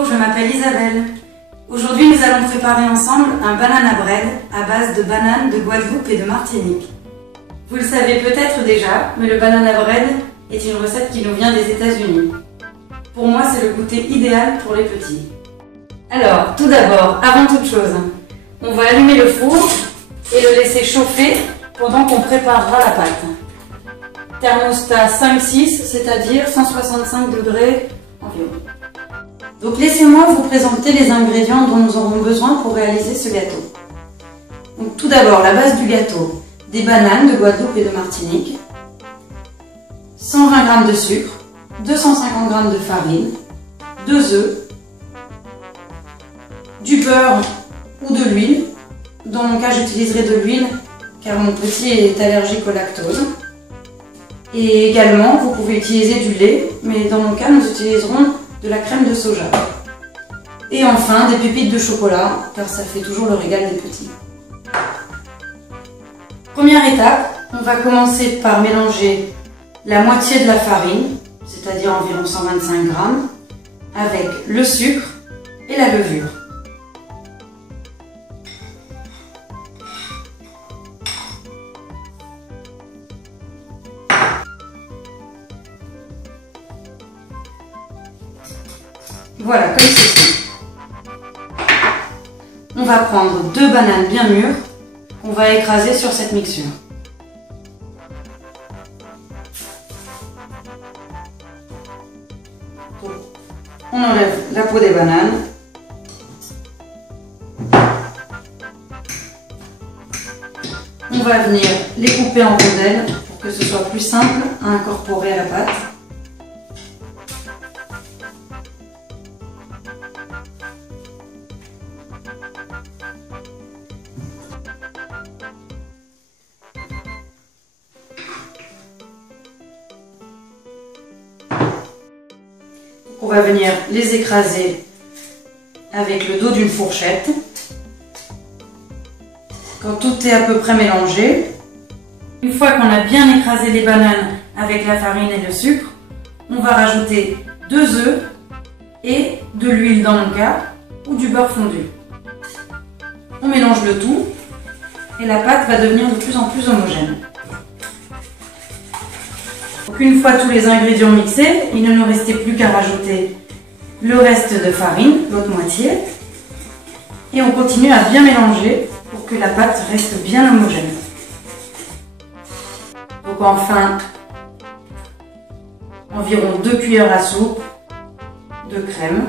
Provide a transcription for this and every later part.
Bonjour, je m'appelle Isabelle. Aujourd'hui, nous allons préparer ensemble un banana bread à base de bananes de Guadeloupe et de Martinique. Vous le savez peut-être déjà, mais le banana bread est une recette qui nous vient des États-Unis. Pour moi, c'est le goûter idéal pour les petits. Alors, tout d'abord, avant toute chose, on va allumer le four et le laisser chauffer pendant qu'on préparera la pâte. Thermostat 5-6, c'est-à-dire 165 degrés environ. Donc laissez-moi vous présenter les ingrédients dont nous aurons besoin pour réaliser ce gâteau. Donc tout d'abord, la base du gâteau, des bananes de Guadeloupe et de Martinique, 120 g de sucre, 250 g de farine, 2 œufs, du beurre ou de l'huile. Dans mon cas, j'utiliserai de l'huile car mon petit est allergique au lactose. Et également, vous pouvez utiliser du lait, mais dans mon cas, nous utiliserons de la crème de soja. Et enfin, des pépites de chocolat, car ça fait toujours le régal des petits. Première étape, on va commencer par mélanger la moitié de la farine, c'est-à-dire environ 125 g, avec le sucre et la levure. Voilà, comme ceci. On va prendre 2 bananes bien mûres qu'on va écraser sur cette mixture. On enlève la peau des bananes. On va venir les couper en rondelles pour que ce soit plus simple à incorporer à la pâte. On va venir les écraser avec le dos d'une fourchette. Quand tout est à peu près mélangé, une fois qu'on a bien écrasé les bananes avec la farine et le sucre, on va rajouter 2 œufs et de l'huile dans mon cas ou du beurre fondu. On mélange le tout et la pâte va devenir de plus en plus homogène. Donc une fois tous les ingrédients mixés, il ne nous restait plus qu'à rajouter le reste de farine, l'autre moitié, et on continue à bien mélanger pour que la pâte reste bien homogène. Donc enfin, environ 2 cuillères à soupe de crème.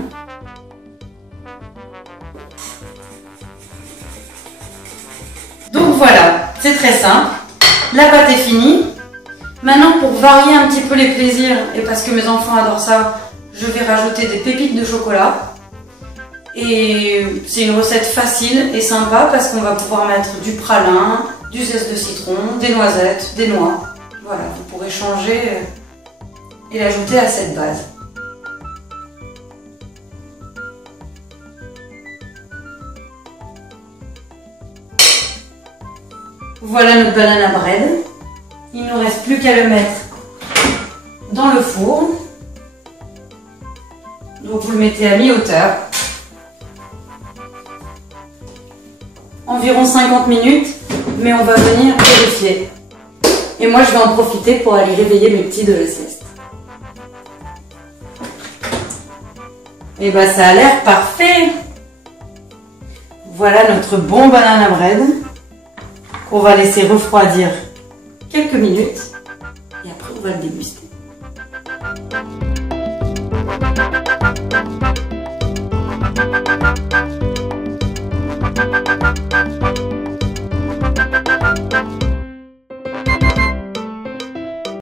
Donc voilà, c'est très simple, la pâte est finie. Maintenant, pour varier un petit peu les plaisirs, et parce que mes enfants adorent ça, je vais rajouter des pépites de chocolat. Et c'est une recette facile et sympa parce qu'on va pouvoir mettre du pralin, du zeste de citron, des noisettes, des noix. Voilà, vous pourrez changer et l'ajouter à cette base. Voilà notre banana bread. Il ne nous reste plus qu'à le mettre dans le four. Donc vous le mettez à mi-hauteur. Environ 50 minutes, mais on va venir vérifier. Et moi je vais en profiter pour aller réveiller mes petits de la sieste. Et bah ça a l'air parfait. Voilà notre bon banana bread qu'on va laisser refroidir quelques minutes et après on va le déguster.